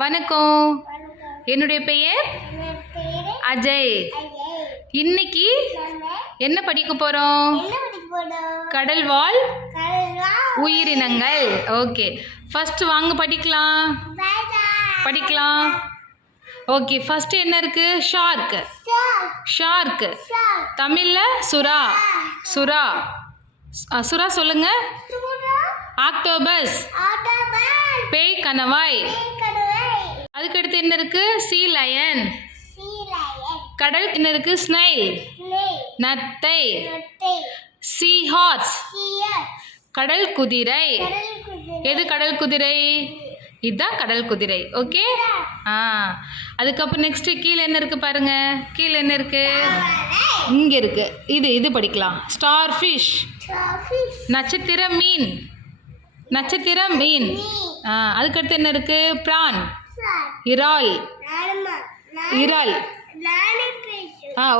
வணக்கம். என்னுடைய பெயர் அஜய். இன்னைக்கு என்ன படிக்க போறோம்? கடல் வாழ் உயிரினங்கள். ஓகே, ஃபர்ஸ்ட் வாங்க படிக்கலாம். ஓகே, ஃபர்ஸ்ட் என்ன இருக்கு? ஷார்க். தமிழ்ல சுறா. சுறா சொல்லுங்க. ஆக்டோபஸ். பேய் கணவாய். அதுக்கடுத்து என்ன இருக்கு? Sea lion. கடல் என்ன இருக்கு? ஸ்னைல். நத்தை. Sea horse. கடல் குதிரை. எது கடல் குதிரை? இதுதான் கடல் குதிரை. ஓகே. அதுக்கப்புறம் நெக்ஸ்ட் கீழே என்ன இருக்கு பாருங்க. கீழே என்ன இருக்கு? இங்க இருக்கு. இது படிக்கலாம். Star fish. நட்சத்திர மீன். அதுக்கடுத்து என்ன இருக்கு? பிரான். இறால்.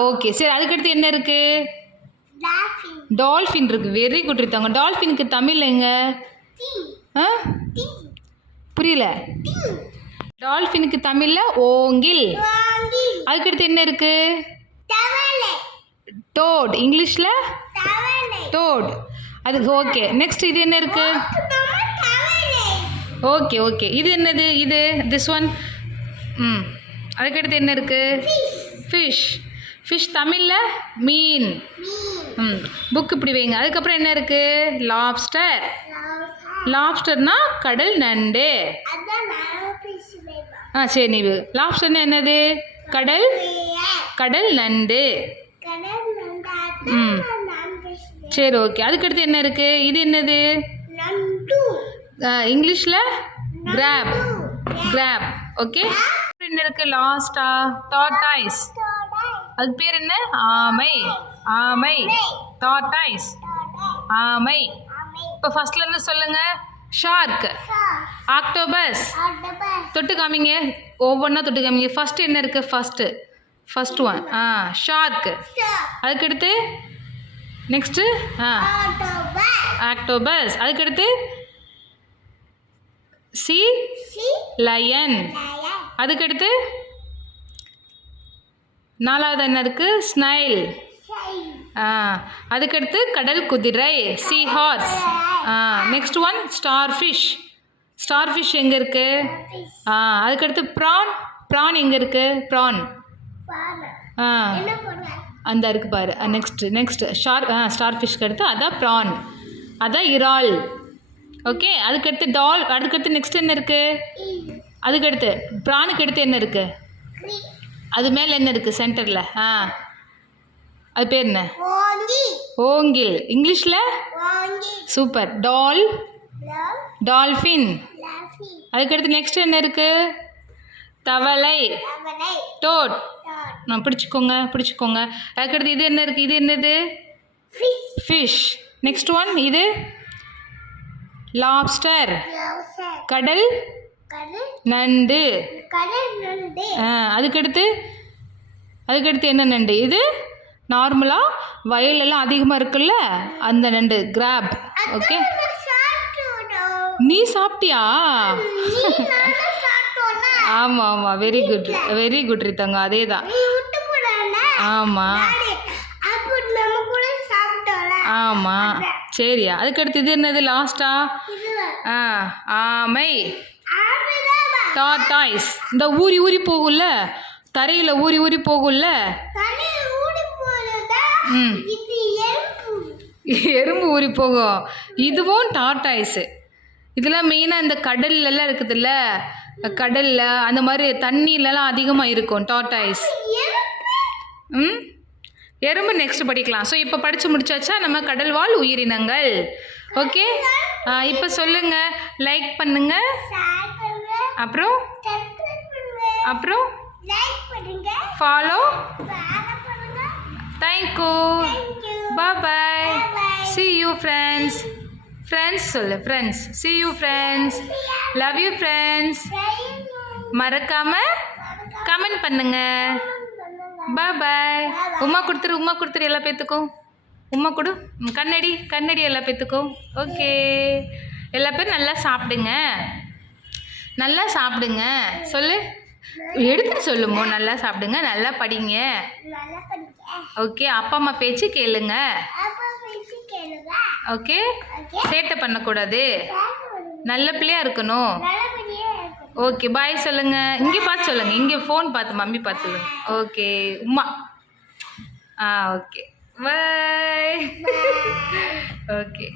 ஓகே, சரி. அதுக்கடுத்து என்ன இருக்கு? டால்ஃபின் இருக்கு. வெரி குட் இருக்காங்க. டால்ஃபினுக்கு தமிழ் எங்க? புரியல. டால்ஃபினுக்கு தமிழ்ல ஓங்கில். அதுக்கடுத்து என்ன இருக்கு? டோட். இங்கிலீஷ்ல டோட். அதுக்கு ஓகே. நெக்ஸ்ட் இது என்ன இருக்கு? ஓகே. இது என்னது? இது திஸ் ஒன். அதுக்கடுத்து என்ன இருக்கு? ஃபிஷ் தமிழ்ல மீன். புக் இப்படி வைங்க. அதுக்கப்புறம் என்ன இருக்கு? லாப்ஸ்டர்னா கடல் நண்டு. சரி, நீ லாப்ஸ்டர்னா என்னது? கடல் நண்டு. சரி, ஓகே. அதுக்கடுத்து என்ன இருக்கு? இது என்னது? இங்கிலீஷ்ல கிராப். ஓகே. என்ன இருக்கு லாஸ்டா? டார்டாய்ஸ். அதுக்கு பேர் என்ன? ஆமை. டார்டாய்ஸ், ஆமை. இப்போ ஃபர்ஸ்ட்ல இருந்து சொல்லுங்க. ஷார்க். ஆக்டோபஸ். தொட்டு காமிங்க. ஒவ்வொன்றா தொட்டு காமிங்க. ஃபர்ஸ்ட் என்ன இருக்கு? First one shark. அதுக்கடுத்து நெக்ஸ்ட்டு ஆக்டோபஸ். அதுக்கடுத்து சீ லயன். அதுக்கடுத்து நாலாவது என்ன இருக்கு? ஸ்னைல். அதுக்கடுத்து கடல் குதிரை. Sea horse. Next one starfish எங்கே இருக்கு? அதுக்கடுத்து ப்ரான் எங்கே இருக்கு? ப்ரான் அந்த இருக்கு பாரு. நெக்ஸ்ட் ஸ்டார் ஃபிஷ்க்கு அடுத்து அதான் ப்ரான். அதான் இறால். ஓகே. அதுக்கடுத்து நெக்ஸ்ட் என்ன இருக்கு? அதுக்கடுத்து ப்ரானுக்கு அடுத்து என்ன இருக்கு? அது மேலே என்ன இருக்கு? சென்டரில் அது பேர் என்ன? ஓங்கில். இங்கிலீஷில் சூப்பர். டால்ஃபின். அதுக்கடுத்து நெக்ஸ்ட் என்ன இருக்கு? தவளை. டோட். பிடிச்சிக்கோங்க. அதுக்கடுத்து இது என்ன இருக்கு? இது என்னது? ஃபிஷ். நெக்ஸ்ட் ஒன் இது லாப்ஸ்டர். கடல் நண்டு. அதுக்கடுத்து என்ன நண்டு? இது நார்மலாக வயலெல்லாம் அதிகமாக இருக்குல்ல அந்த நண்டு, கிராப். ஓகே. நீ சாப்பிட்டியா? ஆமாம். வெரி குட் ரித்தாங்க. அதே தான். ஆமாம். சரியா. அதுக்கடுத்து இது என்னது லாஸ்டா? ஆமை. டார்டாய்ஸ். இந்த ஊறி போகும்ல, தரையில் ஊறி போகும்ல. எறும்பு ஊறி போகும். இதுவும் டார்டாய்ஸு. இதெல்லாம் மெயினாக இந்த கடல்லலாம் இருக்குதுல்ல, கடலில் அந்த மாதிரி தண்ணியிலலாம் அதிகமாக இருக்கும் டார்டாய்ஸ். எறும்பு நெக்ஸ்ட் படிக்கலாம். ஸோ இப்போ படித்து முடிச்சாச்சா நம்ம கடல் வாழ் உயிரினங்கள்? ஓகே. இப்போ சொல்லுங்க. லைக் பண்ணுங்க. அப்புறம் follow. Thank you. Bye. see you friends. சொல்லு. see you friends. love you friends. மறக்காம கமெண்ட் பண்ணுங்க. பாய். உமா கொடுத்துரு எல்லா பேத்துக்கும். உமா கொடு. கண்ணடி எல்லா பேத்துக்கும். ஓகே. எல்லா பேரும் நல்லா சாப்பிடுங்க. நல்லா சாப்பிடுங்க சொல்லு, எடுத்துட்டு சொல்லுமோ. நல்லா சாப்பிடுங்க, நல்லா படிங்க. ஓகே, அப்பா அம்மா பேச்சு கேளுங்க. ஓகே, சேட்டை பண்ணக்கூடாது, நல்ல பிள்ளையா இருக்கணும். ஓகே, பாய் சொல்லுங்க. இங்கே பார்த்து சொல்லுங்க, இங்கே ஃபோன் பார்த்து மம்மி பார்த்து சொல்லுங்க. ஓகே உம்மா. Okay bye. ஓகே.